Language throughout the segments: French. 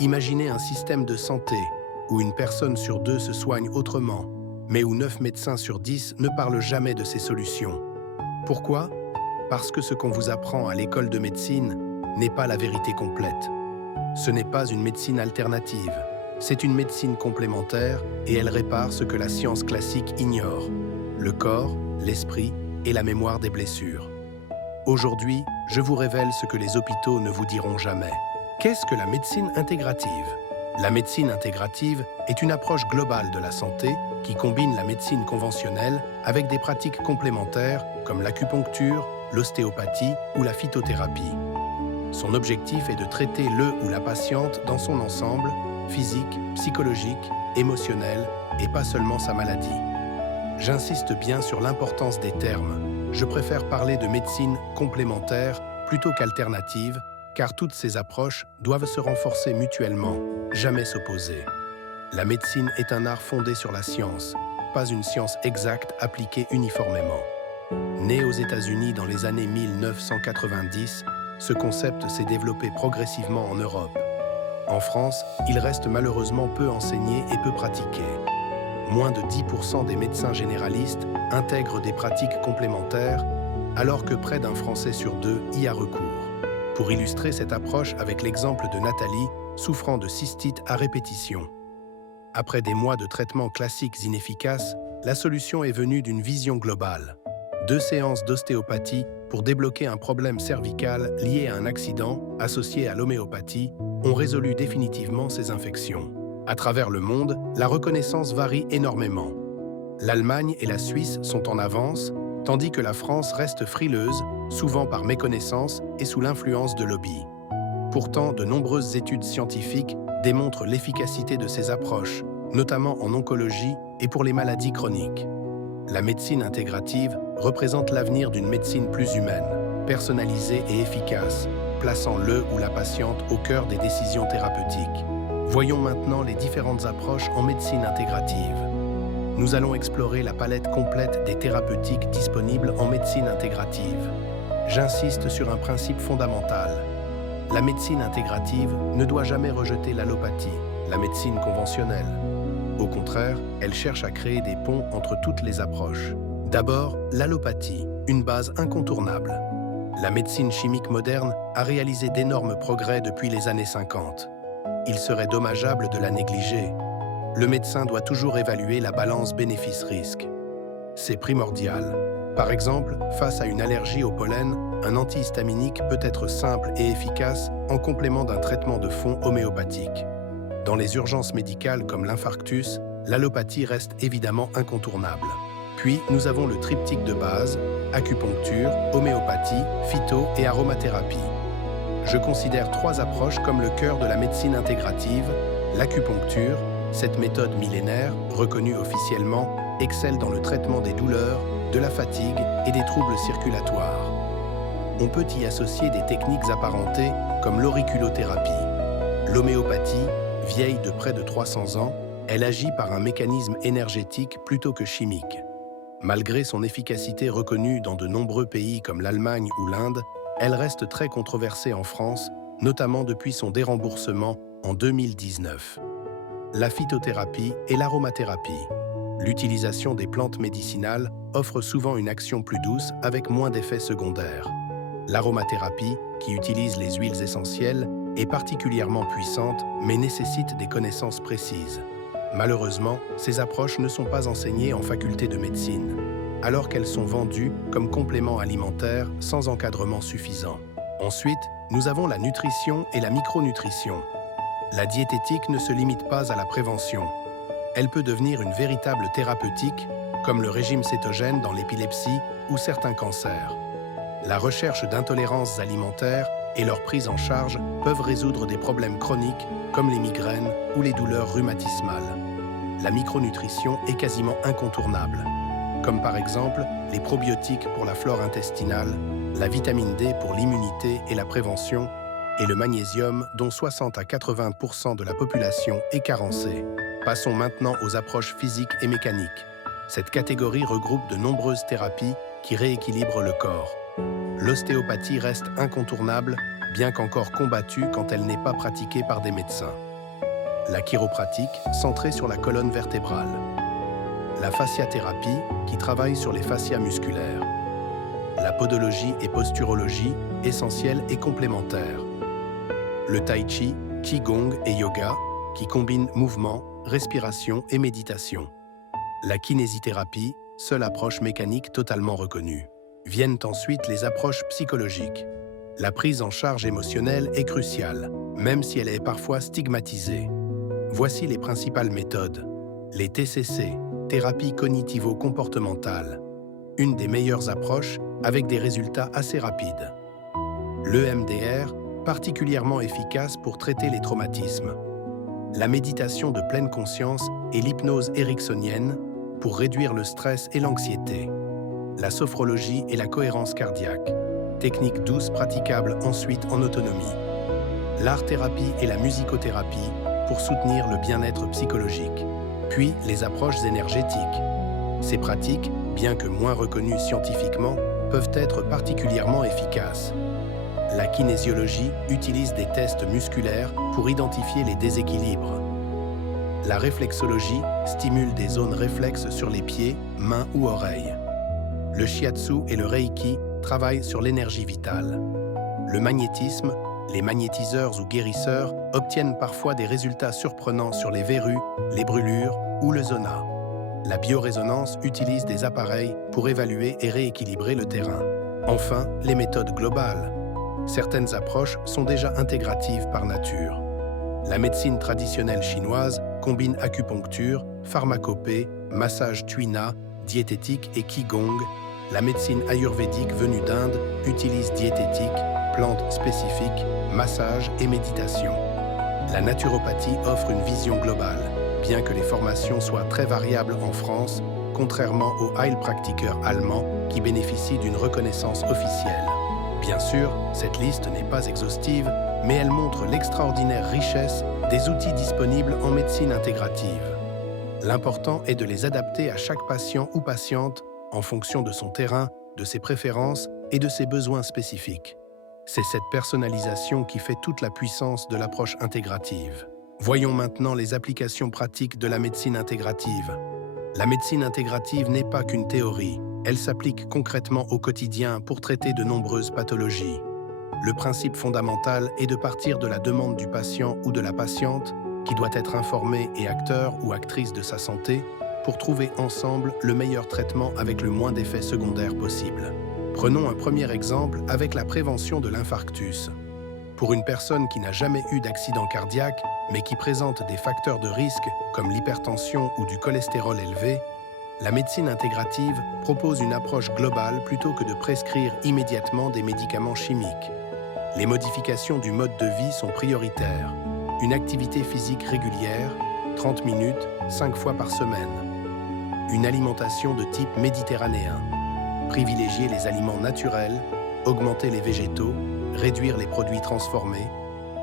Imaginez un système de santé où une personne sur deux se soigne autrement, mais où 9 médecins sur 10 ne parlent jamais de ces solutions. Pourquoi? Parce que ce qu'on vous apprend à l'école de médecine n'est pas la vérité complète. Ce n'est pas une médecine alternative, c'est une médecine complémentaire et elle répare ce que la science classique ignore, le corps, l'esprit et la mémoire des blessures. Aujourd'hui, je vous révèle ce que les hôpitaux ne vous diront jamais. Qu'est-ce que la médecine intégrative? La médecine intégrative est une approche globale de la santé qui combine la médecine conventionnelle avec des pratiques complémentaires comme l'acupuncture, l'ostéopathie ou la phytothérapie. Son objectif est de traiter le ou la patiente dans son ensemble, physique, psychologique, émotionnel et pas seulement sa maladie. J'insiste bien sur l'importance des termes. Je préfère parler de médecine complémentaire plutôt qu'alternative, car toutes ces approches doivent se renforcer mutuellement, jamais s'opposer. La médecine est un art fondé sur la science, pas une science exacte appliquée uniformément. Né aux États-Unis dans les années 1990, ce concept s'est développé progressivement en Europe. En France, il reste malheureusement peu enseigné et peu pratiqué. Moins de 10% des médecins généralistes intègrent des pratiques complémentaires, alors que près d'un Français sur deux y a recours. Pour illustrer cette approche avec l'exemple de Nathalie, souffrant de cystite à répétition. Après des mois de traitements classiques inefficaces, la solution est venue d'une vision globale. 2 séances d'ostéopathie pour débloquer un problème cervical lié à un accident associé à l'homéopathie ont résolu définitivement ces infections. À travers le monde, la reconnaissance varie énormément. L'Allemagne et la Suisse sont en avance, tandis que la France reste frileuse, souvent par méconnaissance et sous l'influence de lobbies. Pourtant, de nombreuses études scientifiques démontrent l'efficacité de ces approches, notamment en oncologie et pour les maladies chroniques. La médecine intégrative représente l'avenir d'une médecine plus humaine, personnalisée et efficace, plaçant le ou la patiente au cœur des décisions thérapeutiques. Voyons maintenant les différentes approches en médecine intégrative. Nous allons explorer la palette complète des thérapeutiques disponibles en médecine intégrative. J'insiste sur un principe fondamental. La médecine intégrative ne doit jamais rejeter l'allopathie, la médecine conventionnelle. Au contraire, elle cherche à créer des ponts entre toutes les approches. D'abord, l'allopathie, une base incontournable. La médecine chimique moderne a réalisé d'énormes progrès depuis les années 50. Il serait dommageable de la négliger. Le médecin doit toujours évaluer la balance bénéfice-risque. C'est primordial. Par exemple, face à une allergie au pollen, un antihistaminique peut être simple et efficace en complément d'un traitement de fond homéopathique. Dans les urgences médicales comme l'infarctus, l'allopathie reste évidemment incontournable. Puis, nous avons le triptyque de base, acupuncture, homéopathie, phyto et aromathérapie. Je considère 3 approches comme le cœur de la médecine intégrative. L'acupuncture, cette méthode millénaire, reconnue officiellement, excelle dans le traitement des douleurs, de la fatigue et des troubles circulatoires. On peut y associer des techniques apparentées comme l'auriculothérapie. L'homéopathie, vieille de près de 300 ans, elle agit par un mécanisme énergétique plutôt que chimique. Malgré son efficacité reconnue dans de nombreux pays comme l'Allemagne ou l'Inde, elle reste très controversée en France, notamment depuis son déremboursement en 2019. La phytothérapie et l'aromathérapie. L'utilisation des plantes médicinales offre souvent une action plus douce avec moins d'effets secondaires. L'aromathérapie, qui utilise les huiles essentielles, est particulièrement puissante mais nécessite des connaissances précises. Malheureusement, ces approches ne sont pas enseignées en faculté de médecine, alors qu'elles sont vendues comme compléments alimentaires sans encadrement suffisant. Ensuite, nous avons la nutrition et la micronutrition. La diététique ne se limite pas à la prévention. Elle peut devenir une véritable thérapeutique, comme le régime cétogène dans l'épilepsie ou certains cancers. La recherche d'intolérances alimentaires et leur prise en charge peuvent résoudre des problèmes chroniques comme les migraines ou les douleurs rhumatismales. La micronutrition est quasiment incontournable, comme par exemple les probiotiques pour la flore intestinale, la vitamine D pour l'immunité et la prévention, et le magnésium dont 60 à 80% de la population est carencée. Passons maintenant aux approches physiques et mécaniques. Cette catégorie regroupe de nombreuses thérapies qui rééquilibrent le corps. L'ostéopathie reste incontournable, bien qu'encore combattue quand elle n'est pas pratiquée par des médecins. La chiropratique, centrée sur la colonne vertébrale. La fasciathérapie, qui travaille sur les fascias musculaires. La podologie et posturologie, essentielles et complémentaires. Le tai chi, qigong et yoga, qui combinent mouvement, respiration et méditation. La kinésithérapie, seule approche mécanique totalement reconnue. Viennent ensuite les approches psychologiques. La prise en charge émotionnelle est cruciale, même si elle est parfois stigmatisée. Voici les principales méthodes. Les TCC, thérapie cognitivo-comportementale. Une des meilleures approches avec des résultats assez rapides. L'EMDR, particulièrement efficace pour traiter les traumatismes. La méditation de pleine conscience et l'hypnose ericksonienne pour réduire le stress et l'anxiété. La sophrologie et la cohérence cardiaque. Technique douce praticable ensuite en autonomie. L'art-thérapie et la musicothérapie pour soutenir le bien-être psychologique. Puis les approches énergétiques. Ces pratiques, bien que moins reconnues scientifiquement, peuvent être particulièrement efficaces. La kinésiologie utilise des tests musculaires pour identifier les déséquilibres. La réflexologie stimule des zones réflexes sur les pieds, mains ou oreilles. Le shiatsu et le reiki travaillent sur l'énergie vitale. Le magnétisme, les magnétiseurs ou guérisseurs obtiennent parfois des résultats surprenants sur les verrues, les brûlures ou le zona. La biorésonance utilise des appareils pour évaluer et rééquilibrer le terrain. Enfin, les méthodes globales. Certaines approches sont déjà intégratives par nature. La médecine traditionnelle chinoise combine acupuncture, pharmacopée, massage tuina, diététique et qigong. La médecine ayurvédique venue d'Inde utilise diététique, plantes spécifiques, massage et méditation. La naturopathie offre une vision globale, bien que les formations soient très variables en France, contrairement aux Heilpraktiker allemands qui bénéficient d'une reconnaissance officielle. Bien sûr, cette liste n'est pas exhaustive, mais elle montre l'extraordinaire richesse des outils disponibles en médecine intégrative. L'important est de les adapter à chaque patient ou patiente en fonction de son terrain, de ses préférences et de ses besoins spécifiques. C'est cette personnalisation qui fait toute la puissance de l'approche intégrative. Voyons maintenant les applications pratiques de la médecine intégrative. La médecine intégrative n'est pas qu'une théorie, elle s'applique concrètement au quotidien pour traiter de nombreuses pathologies. Le principe fondamental est de partir de la demande du patient ou de la patiente, qui doit être informé et acteur ou actrice de sa santé, pour trouver ensemble le meilleur traitement avec le moins d'effets secondaires possible. Prenons un premier exemple avec la prévention de l'infarctus. Pour une personne qui n'a jamais eu d'accident cardiaque, mais qui présente des facteurs de risque comme l'hypertension ou du cholestérol élevé, la médecine intégrative propose une approche globale plutôt que de prescrire immédiatement des médicaments chimiques. Les modifications du mode de vie sont prioritaires. Une activité physique régulière, 30 minutes, 5 fois par semaine. Une alimentation de type méditerranéen. Privilégier les aliments naturels, augmenter les végétaux, réduire les produits transformés,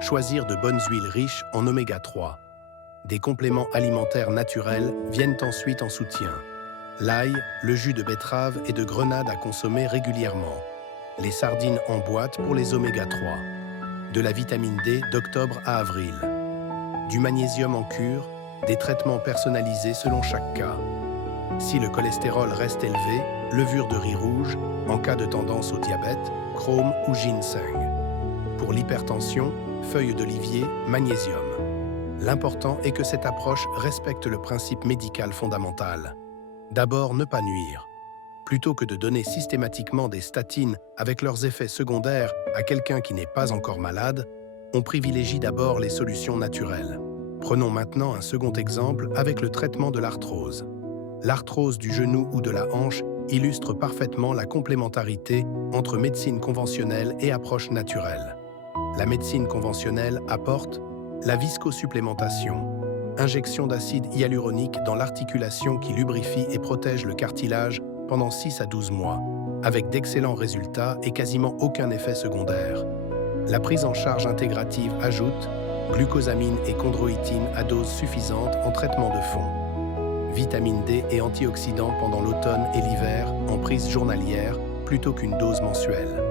choisir de bonnes huiles riches en oméga 3. Des compléments alimentaires naturels viennent ensuite en soutien. L'ail, le jus de betterave et de grenade à consommer régulièrement. Les sardines en boîte pour les oméga 3. De la vitamine D d'octobre à avril. Du magnésium en cure, des traitements personnalisés selon chaque cas. Si le cholestérol reste élevé, levure de riz rouge, en cas de tendance au diabète, chrome ou ginseng. Pour l'hypertension, feuilles d'olivier, magnésium. L'important est que cette approche respecte le principe médical fondamental. D'abord, ne pas nuire. Plutôt que de donner systématiquement des statines avec leurs effets secondaires à quelqu'un qui n'est pas encore malade, on privilégie d'abord les solutions naturelles. Prenons maintenant un second exemple avec le traitement de l'arthrose. L'arthrose du genou ou de la hanche illustre parfaitement la complémentarité entre médecine conventionnelle et approche naturelle. La médecine conventionnelle apporte la viscosupplémentation, injection d'acide hyaluronique dans l'articulation qui lubrifie et protège le cartilage pendant 6 à 12 mois, avec d'excellents résultats et quasiment aucun effet secondaire. La prise en charge intégrative ajoute glucosamine et chondroïtine à dose suffisante en traitement de fond. Vitamine D et antioxydants pendant l'automne et l'hiver en prise journalière plutôt qu'une dose mensuelle.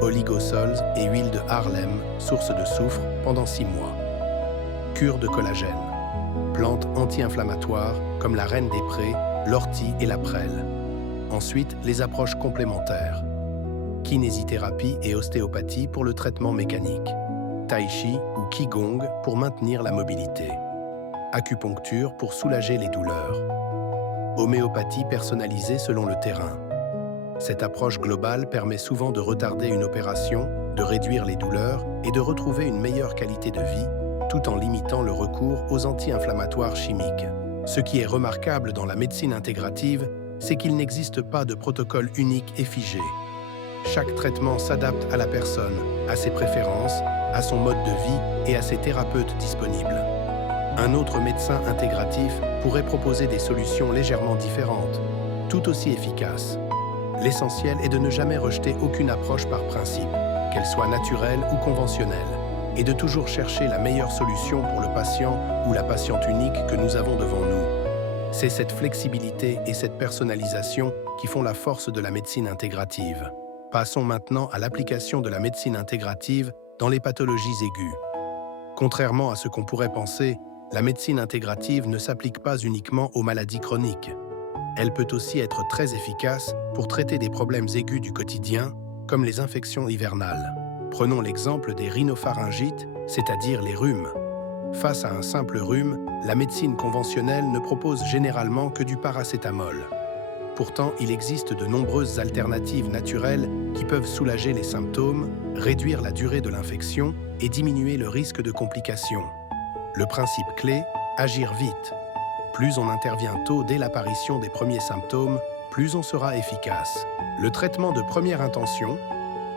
Oligosols et huile de Haarlem, source de soufre, pendant 6 mois. Cure de collagène. Plantes anti-inflammatoires comme la reine des prés, l'ortie et la prêle. Ensuite, les approches complémentaires. Kinésithérapie et ostéopathie pour le traitement mécanique. Tai chi ou Qigong pour maintenir la mobilité. Acupuncture pour soulager les douleurs. Homéopathie personnalisée selon le terrain. Cette approche globale permet souvent de retarder une opération, de réduire les douleurs et de retrouver une meilleure qualité de vie, tout en limitant le recours aux anti-inflammatoires chimiques. Ce qui est remarquable dans la médecine intégrative, c'est qu'il n'existe pas de protocole unique et figé. Chaque traitement s'adapte à la personne, à ses préférences, à son mode de vie et à ses thérapeutes disponibles. Un autre médecin intégratif pourrait proposer des solutions légèrement différentes, tout aussi efficaces. L'essentiel est de ne jamais rejeter aucune approche par principe, qu'elle soit naturelle ou conventionnelle, et de toujours chercher la meilleure solution pour le patient ou la patiente unique que nous avons devant nous. C'est cette flexibilité et cette personnalisation qui font la force de la médecine intégrative. Passons maintenant à l'application de la médecine intégrative dans les pathologies aiguës. Contrairement à ce qu'on pourrait penser, la médecine intégrative ne s'applique pas uniquement aux maladies chroniques. Elle peut aussi être très efficace pour traiter des problèmes aigus du quotidien, comme les infections hivernales. Prenons l'exemple des rhinopharyngites, c'est-à-dire les rhumes. Face à un simple rhume, la médecine conventionnelle ne propose généralement que du paracétamol. Pourtant, il existe de nombreuses alternatives naturelles qui peuvent soulager les symptômes, réduire la durée de l'infection et diminuer le risque de complications. Le principe clé, agir vite. Plus on intervient tôt dès l'apparition des premiers symptômes, plus on sera efficace. Le traitement de première intention,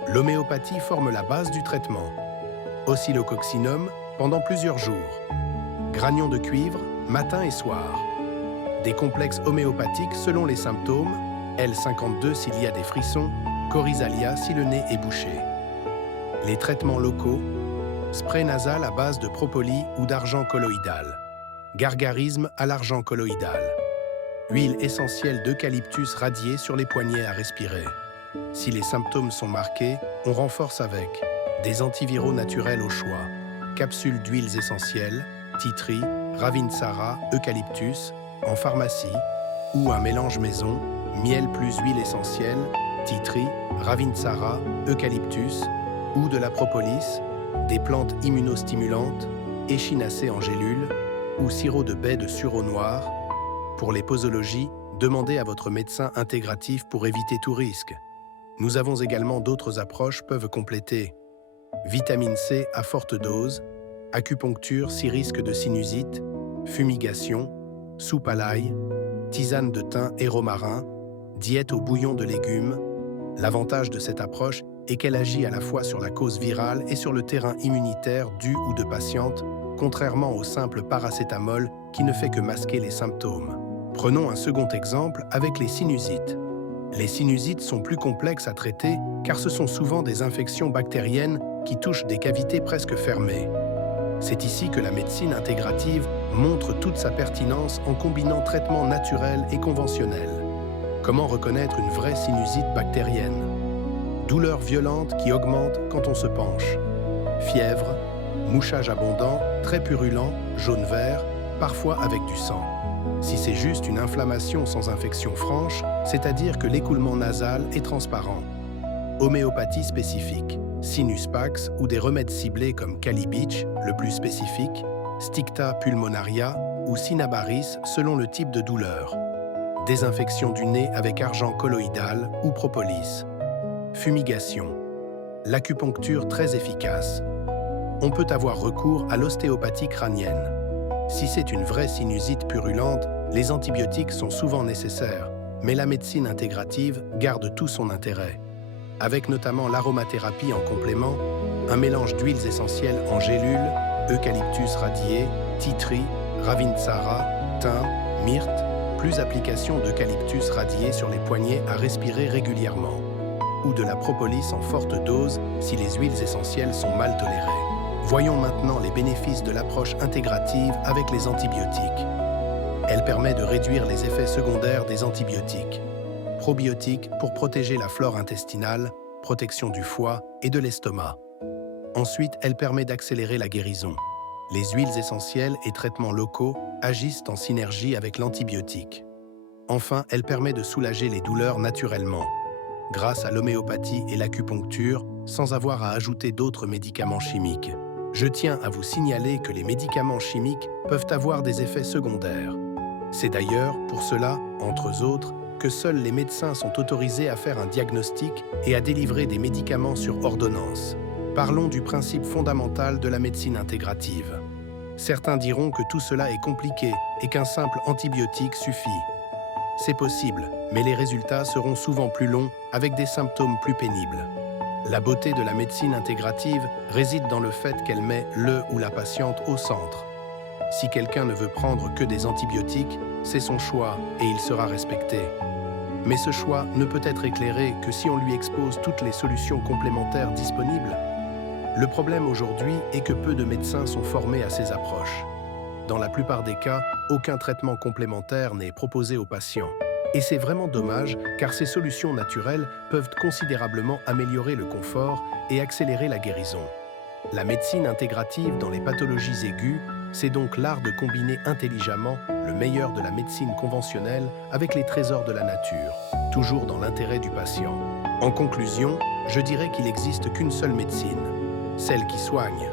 l'homéopathie forme la base du traitement. Oscillococcinum pendant plusieurs jours. Granion de cuivre, matin et soir. Des complexes homéopathiques selon les symptômes, L52 s'il y a des frissons, Coryzalia si le nez est bouché. Les traitements locaux, spray nasal à base de propolis ou d'argent colloïdal. Gargarisme à l'argent colloïdal. Huile essentielle d'eucalyptus radiée sur les poignets à respirer. Si les symptômes sont marqués, on renforce avec des antiviraux naturels au choix, capsules d'huiles essentielles, tea tree, ravinsara, eucalyptus, en pharmacie, ou un mélange maison, miel plus huile essentielle, tea tree, ravinsara, eucalyptus, ou de la propolis, des plantes immunostimulantes, échinacées en gélules, ou sirop de baie de sureau noir. Pour les posologies, demandez à votre médecin intégratif pour éviter tout risque. Nous avons également d'autres approches peuvent compléter. Vitamine C à forte dose, acupuncture si risque de sinusite, fumigation, soupe à l'ail, tisane de thym et romarin, diète au bouillon de légumes. L'avantage de cette approche est qu'elle agit à la fois sur la cause virale et sur le terrain immunitaire du ou de patiente, contrairement au simple paracétamol qui ne fait que masquer les symptômes. Prenons un second exemple avec les sinusites. Les sinusites sont plus complexes à traiter car ce sont souvent des infections bactériennes qui touchent des cavités presque fermées. C'est ici que la médecine intégrative montre toute sa pertinence en combinant traitements naturels et conventionnels. Comment reconnaître une vraie sinusite bactérienne? Douleur violente qui augmente quand on se penche. Fièvre, mouchage abondant, très purulent, jaune-vert, parfois avec du sang. Si c'est juste une inflammation sans infection franche, c'est-à-dire que l'écoulement nasal est transparent. Homéopathie spécifique, Sinus Pax ou des remèdes ciblés comme Calibich, le plus spécifique, Sticta pulmonaria ou Cinnabaris selon le type de douleur. Désinfection du nez avec argent colloïdal ou propolis. Fumigation. L'acupuncture très efficace. On peut avoir recours à l'ostéopathie crânienne. Si c'est une vraie sinusite purulente, les antibiotiques sont souvent nécessaires, mais la médecine intégrative garde tout son intérêt. Avec notamment l'aromathérapie en complément, un mélange d'huiles essentielles en gélules, eucalyptus radié, tea tree, ravinsara, thym, myrte, plus application d'eucalyptus radié sur les poignets à respirer régulièrement, ou de la propolis en forte dose si les huiles essentielles sont mal tolérées. Voyons maintenant les bénéfices de l'approche intégrative avec les antibiotiques. Elle permet de réduire les effets secondaires des antibiotiques. Probiotiques pour protéger la flore intestinale, protection du foie et de l'estomac. Ensuite, elle permet d'accélérer la guérison. Les huiles essentielles et traitements locaux agissent en synergie avec l'antibiotique. Enfin, elle permet de soulager les douleurs naturellement, grâce à l'homéopathie et l'acupuncture, sans avoir à ajouter d'autres médicaments chimiques. Je tiens à vous signaler que les médicaments chimiques peuvent avoir des effets secondaires. C'est d'ailleurs pour cela, entre autres, que seuls les médecins sont autorisés à faire un diagnostic et à délivrer des médicaments sur ordonnance. Parlons du principe fondamental de la médecine intégrative. Certains diront que tout cela est compliqué et qu'un simple antibiotique suffit. C'est possible, mais les résultats seront souvent plus longs avec des symptômes plus pénibles. La beauté de la médecine intégrative réside dans le fait qu'elle met le ou la patiente au centre. Si quelqu'un ne veut prendre que des antibiotiques, c'est son choix et il sera respecté. Mais ce choix ne peut être éclairé que si on lui expose toutes les solutions complémentaires disponibles. Le problème aujourd'hui est que peu de médecins sont formés à ces approches. Dans la plupart des cas, aucun traitement complémentaire n'est proposé aux patients. Et c'est vraiment dommage car ces solutions naturelles peuvent considérablement améliorer le confort et accélérer la guérison. La médecine intégrative dans les pathologies aiguës, c'est donc l'art de combiner intelligemment le meilleur de la médecine conventionnelle avec les trésors de la nature, toujours dans l'intérêt du patient. En conclusion, je dirais qu'il n'existe qu'une seule médecine, celle qui soigne,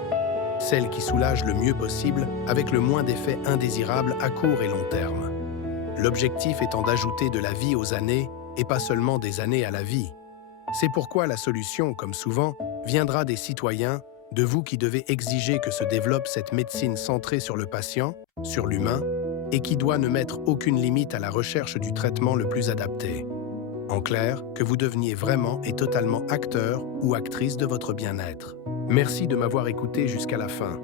celle qui soulage le mieux possible avec le moins d'effets indésirables à court et long terme. L'objectif étant d'ajouter de la vie aux années et pas seulement des années à la vie. C'est pourquoi la solution, comme souvent, viendra des citoyens, de vous qui devez exiger que se développe cette médecine centrée sur le patient, sur l'humain, et qui doit ne mettre aucune limite à la recherche du traitement le plus adapté. En clair, que vous deveniez vraiment et totalement acteur ou actrice de votre bien-être. Merci de m'avoir écouté jusqu'à la fin.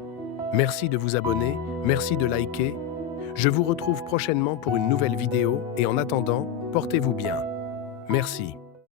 Merci de vous abonner, merci de liker. Je vous retrouve prochainement pour une nouvelle vidéo et en attendant, portez-vous bien. Merci.